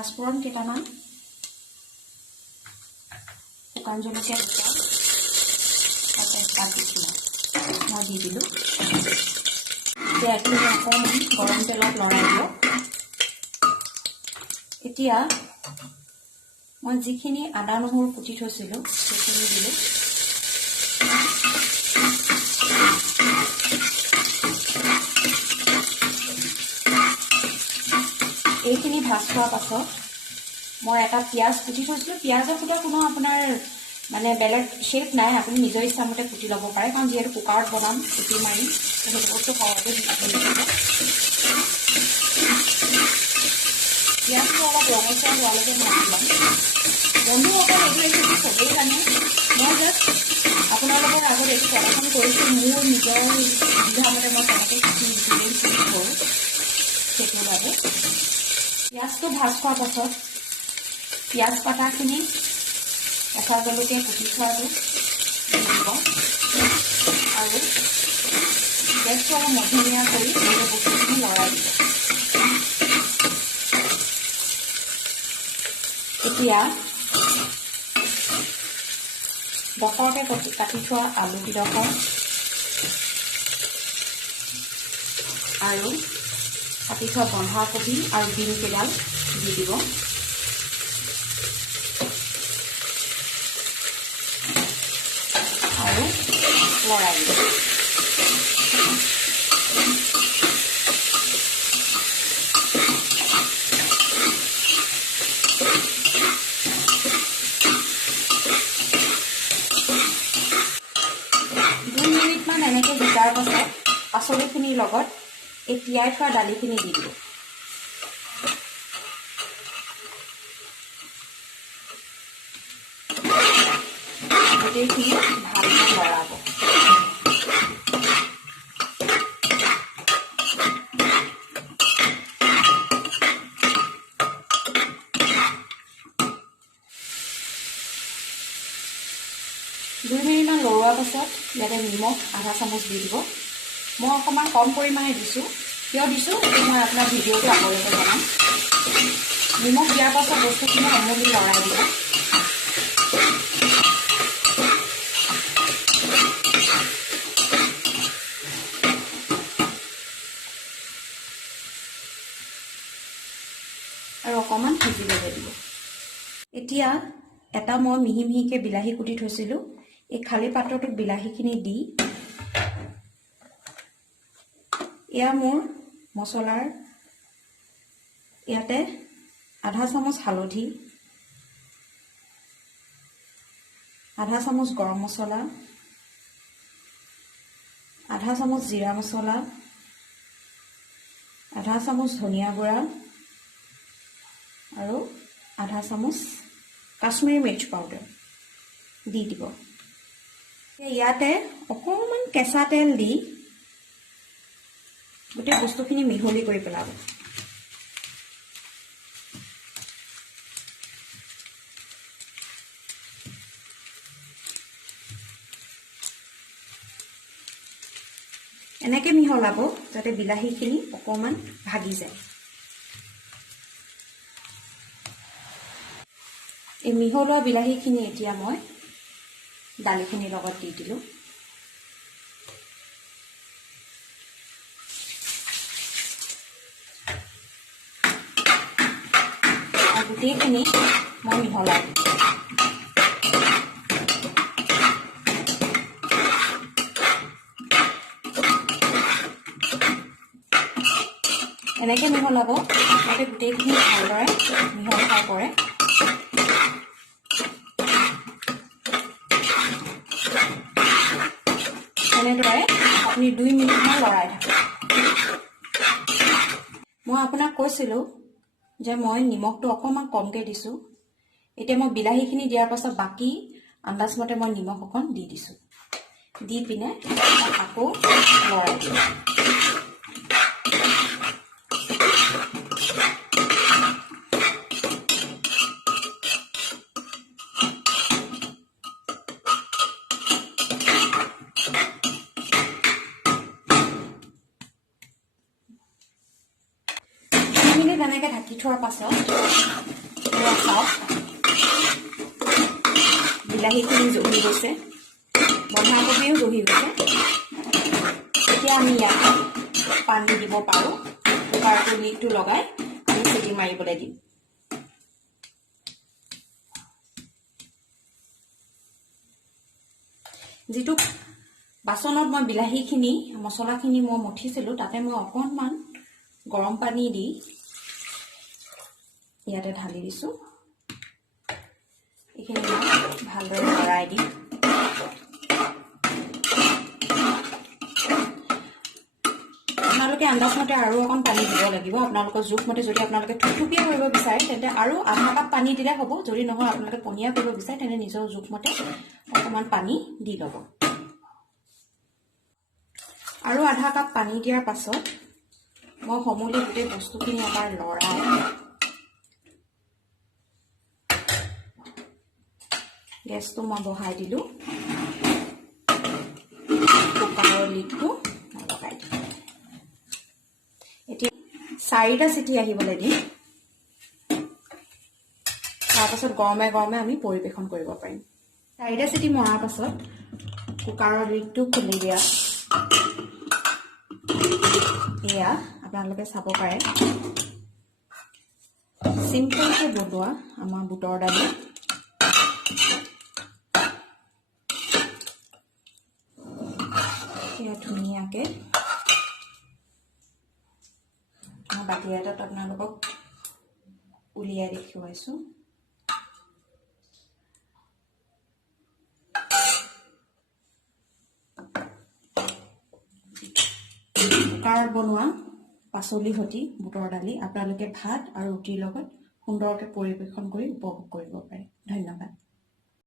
পাঁচফোৰণ কেইটামান, শুকান জলকীয়া দুটা, আৰু তেজপাত দিছিলোঁ মই দি দিলোঁ। এতিয়া এইখিনি অকণমান গৰম তেলত লৰাই দিয়ক। এতিয়া মই যিখিনি আদা নহৰু কুটি থৈছিলোঁ সেইখিনি দিলোঁ। এইখিনি ভাজ খোৱাৰ পাছত মই এটা পিঁয়াজ কুটি থৈছিলোঁ। পিঁয়াজৰ কুটা কোনো আপোনাৰ মানে বেলেগ শ্বেপ নাই, আপুনি নিজৰ ইচ্ছামতে কুটি ল'ব পাৰে, কাৰণ যিহেতু কুকাৰত বনাম কুটি মাৰি সেইটো বস্তু সহজে পিঁয়াজটো অলপ ৰঙচুৱা হোৱালৈকে ভাজি ল'ম। বন্ধুসকল, এইটো ৰেচিপি চবেই জানে, মই জাষ্ট আপোনালোকৰ আগত এইটো প্ৰদৰ্শন কৰিছোঁ। মোৰ নিজৰ সুবিধামতে মই তেনেকৈ কুটি কৰোঁ, সেইটোৰ বাবে। পিঁয়াজটো ভাজ খোৱাৰ পাছত পিঁয়াজ কটাখিনি, কেঁচা জলকীয়া কুটি থোৱাটো দিব আৰু গেছটো অলপ মধ্যমীয়া কৰি এই বস্তুখিনি লৰাই দিব। এতিয়া ডখৰকৈ কাটি থোৱা আলুকেইডোখৰ আৰু কাটি থোৱা বন্ধাকবি আৰু বিন কেইডাল দি দিব। আৰু লৰাই দিব। 2 মিনিটমান এনেকৈ জিকাৰ পাছত পাচলিখিনিৰ লগত এই তিয়াই থোৱা দালিখিনি দি দিব। গোটেইখিনি ভালকৈ লৰাব। দুই মিনিটমান লৰোৱাৰ পাছত ইয়াতে নিমখ আধা চামুচ দি দিব। মই অকণমান কম পৰিমাণে দিছোঁ, কিয় দিছোঁ সেইটো মই আপোনাৰ ভিডিঅ'টো আগলৈকে জনাম। নিমখ দিয়াৰ পাছত বস্তুখিনি আমুলি লৰাই দিব। আৰু অকণমান সিজিবলৈ দিব। এতিয়া এটা মই মিহি মিহিকৈ বিলাহী কুটি থৈছিলোঁ, এই খালী পাত্ৰটোত বিলাহীখিনি দি এয়া মোৰ মছলাৰ, ইয়াতে আধা চামুচ হালধি, আধা চামুচ গৰম মছলা, আধা চামুচ জিৰা মছলা, আধা চামুচ ধনিয়া গুড়া আৰু আধা চামুচ কাশ্মীৰী মিৰ্চ পাউডাৰ দি দিব। ইয়াতে অকণমান কেঁচা তেল দি গোটেই বস্তুখিনি মিহলি কৰি পেলাব। এনেকৈ মিহলাব যাতে বিলাহীখিনি অকণমান ভাগি যায়। এই মিহলোৱা বিলাহীখিনি এতিয়া মই দালিখিনিৰ লগত দি দিলোঁ। আৰু গোটেইখিনি মই মিহলাই দিম। এনেকৈ মিহলাব যাতে গোটেইখিনি ভালদৰে মিহল খাই পৰে। এনেদৰে আপুনি 2 মিনিটমান লৰাই থাকক। মই আপোনাক কৈছিলোঁ যে মই নিমখটো অকণমান কমকৈ দিছোঁ। এতিয়া মই বিলাহীখিনি দিয়াৰ পাছত বাকী আন্দাজমতে মই নিমখ অকণ দি দিছোঁ। দি পিনে আকৌ লৰাই দিওঁ। ধুনীয়াকৈ ঢাকি থোৱাৰ পাছত চাওক বিলাহীখিনি জহি গৈছে, বন্ধাকবিও জহি গৈছে। এতিয়া আমি ইয়াত পানী দিব পাৰোঁ। কুকাৰটো লিডটো লগাই আমি চিটি মাৰিবলৈ দিম। যিটো বাচনত মই বিলাহীখিনি মছলাখিনি মই মঠিছিলোঁ তাতে মই অকণমান গৰম পানী দি ইয়াতে ঢালি দিছোঁ। এইখিনি মই ভালদৰে লৰাই দিম। আপোনালোকে আন্দাজমতে আৰু অকণ পানী দিব লাগিব। আপোনালোকৰ জোখমতে যদি আপোনালোকে থুপথুপীয়া কৰিব বিচাৰে তেন্তে আৰু আধা কাপ পানী দিলে হ'ব। যদি নহয় আপোনালোকে পনীয়া কৰিব বিচাৰে তেন্তে নিজৰ জোখমতে অকণমান পানী দি ল'ব। আৰু আধা কাপ পানী দিয়াৰ পাছত মই সমূলি গোটেই বস্তুখিনি এবাৰ লৰাই গেছটো মই বহাই দিলোঁ। কুকাৰৰ লিডটো লগাই দিলোঁ। এতিয়া 4টা চিটি আহিবলৈ দিম। তাৰপাছত গৰমে গৰমে আমি পৰিৱেশন কৰিব পাৰিম। 4টা চিটি মৰাৰ পাছত কুকাৰৰ লিডটো খুলি দিয়া। এয়া আপোনালোকে চাব পাৰে চিম্পলকৈ বনোৱা আমাৰ বুটৰ দালি। এয়া ধুনীয়াকৈ মই বাতি এটাত আপোনালোকক উলিয়াই দেখুৱাইছোঁ। কুকাৰত বনোৱা পাচলি সতি বুটৰ দালি আপোনালোকে ভাত আৰু ৰুটিৰ লগত সুন্দৰকৈ পৰিৱেশন কৰি উপভোগ কৰিব পাৰে। ধন্যবাদ।